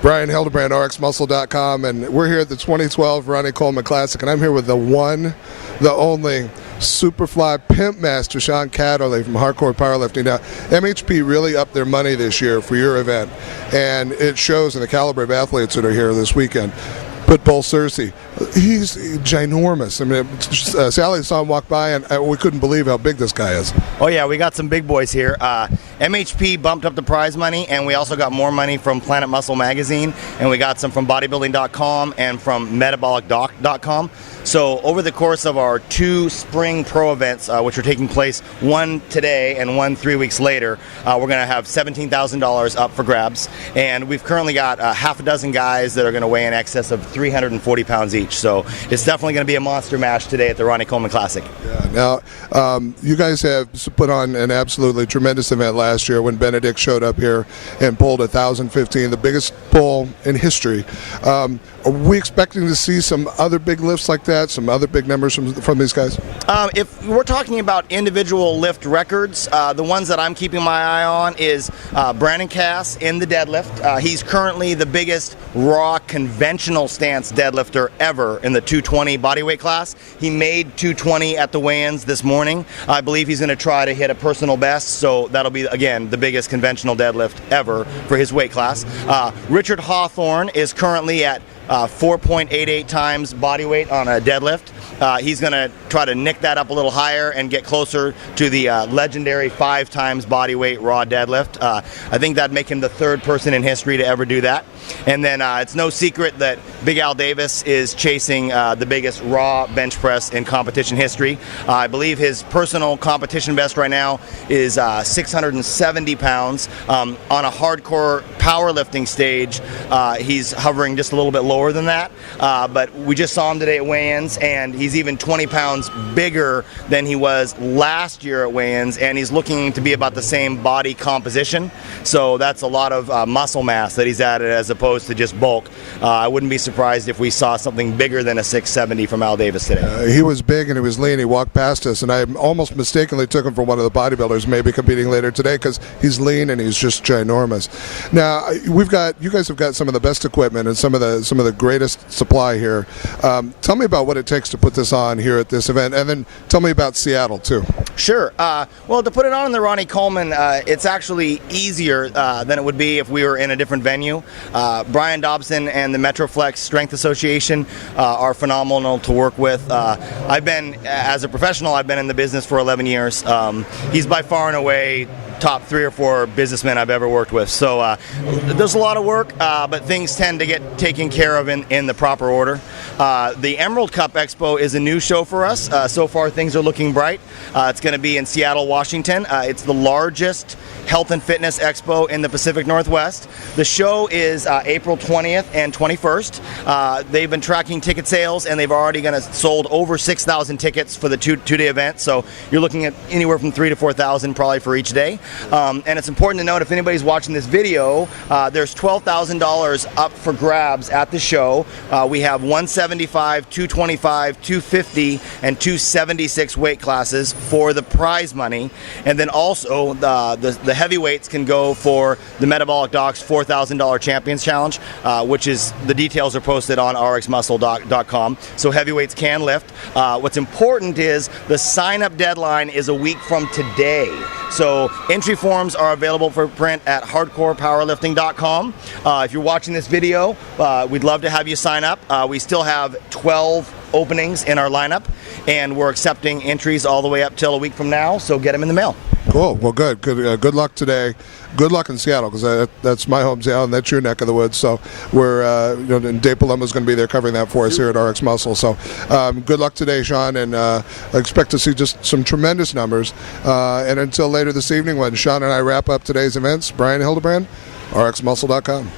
Bryan, Hildebrand, rxmuscle.com, and we're here at the 2012 Ronnie Coleman Classic, and I'm here with the one, the only Superfly Pimp Master, Sean Katterle from Hardcore Powerlifting. Now, MHP really upped their money this year for your event, and it shows in the caliber of athletes that are here this weekend. Pitbull Cersei, he's ginormous. I mean, Sally saw him walk by, and we couldn't believe how big this guy is. Oh yeah, we got some big boys here. MHP bumped up the prize money, and we also got more money from Planet Muscle Magazine, and we got some from bodybuilding.com and from metabolicdoc.com. So over the course of our 2 spring pro events, which are taking place, one today and one 3 weeks later, we're going to have $17,000 up for grabs, and we've currently got half a dozen guys that are going to weigh in excess of 340 pounds each. So it's definitely going to be a monster match today at the Ronnie Coleman Classic. Yeah. Now, you guys have put on an absolutely tremendous event last year when Benedikt showed up here and pulled 1,015, the biggest pull in history. Are we expecting to see some other big lifts like that, some other big numbers from these guys? If we're talking about individual lift records, the ones that I'm keeping my eye on is Bryan Cass in the deadlift. He's currently the biggest raw conventional stance deadlifter ever in the 220 bodyweight class. He made 220 at the weigh-ins this morning. I believe he's going to try to hit a personal best, so that'll be, again, the biggest conventional deadlift ever for his weight class. Richard Hawthorne is currently at 4.88 times body weight on a deadlift. He's going to try to nick that up a little higher and get closer to the legendary 5 times body weight raw deadlift. I think that'd make him the 3rd person in history to ever do that. And then it's no secret that Big Al Davis is chasing the biggest raw bench press in competition history. I believe his personal competition best right now is 670 pounds. On a hardcore powerlifting stage, he's hovering just a little bit lower than that. But we just saw him today at weigh-ins, and he's even 20 pounds bigger than he was last year at weigh-ins, and he's looking to be about the same body composition. So that's a lot of muscle mass that he's added as opposed to just bulk. I wouldn't be surprised if we saw something bigger than a 670 from Al Davis today. He was big and he was lean. He walked past us, and I almost mistakenly took him for one of the bodybuilders maybe competing later today because he's lean and he's just ginormous. Now, you guys have got some of the best equipment and some of the greatest supply here. Tell me about what it takes to put this on here at this event, and then tell me about Seattle too. Sure. Well, to put it on in the Ronnie Coleman, it's actually easier than it would be if we were in a different venue. Brian Dobson and the Metroflex Strength Association are phenomenal to work with. As a professional, I've been in the business for 11 years. He's by far and away top 3 or 4 businessmen I've ever worked with. So there's a lot of work, but things tend to get taken care of in the proper order. The Emerald Cup Expo is a new show for us. So far, things are looking bright. It's going to be in Seattle, Washington. It's the largest health and fitness expo in the Pacific Northwest. The show is April 20th and 21st. They've been tracking ticket sales, and they've already sold over 6,000 tickets for the two-day event. So you're looking at anywhere from 3,000 to 4,000 probably for each day. And it's important to note, if anybody's watching this video, there's $12,000 up for grabs at the show. We have 175, 225, 250, and 276 weight classes for the prize money. And then also the heavyweights can go for the Metabolic Doc's $4,000 Champions Challenge, which is, the details are posted on rxmuscle.com. So heavyweights can lift. What's important is the sign-up deadline is a week from today. So entry forms are available for print at hardcorepowerlifting.com. If you're watching this video, we'd love to have you sign up. We still have 12 openings in our lineup, and we're accepting entries all the way up till a week from now, so get them in the mail. Cool. Well, good. Good luck today. Good luck in Seattle, because that's my hometown. That's your neck of the woods. So we're, and Dave Palumbo's going to be there covering that for us here at RX Muscle. So good luck today, Sean, and I expect to see just some tremendous numbers. And until later this evening, when Sean and I wrap up today's events, Bryan, Hildebrand, rxmuscle.com.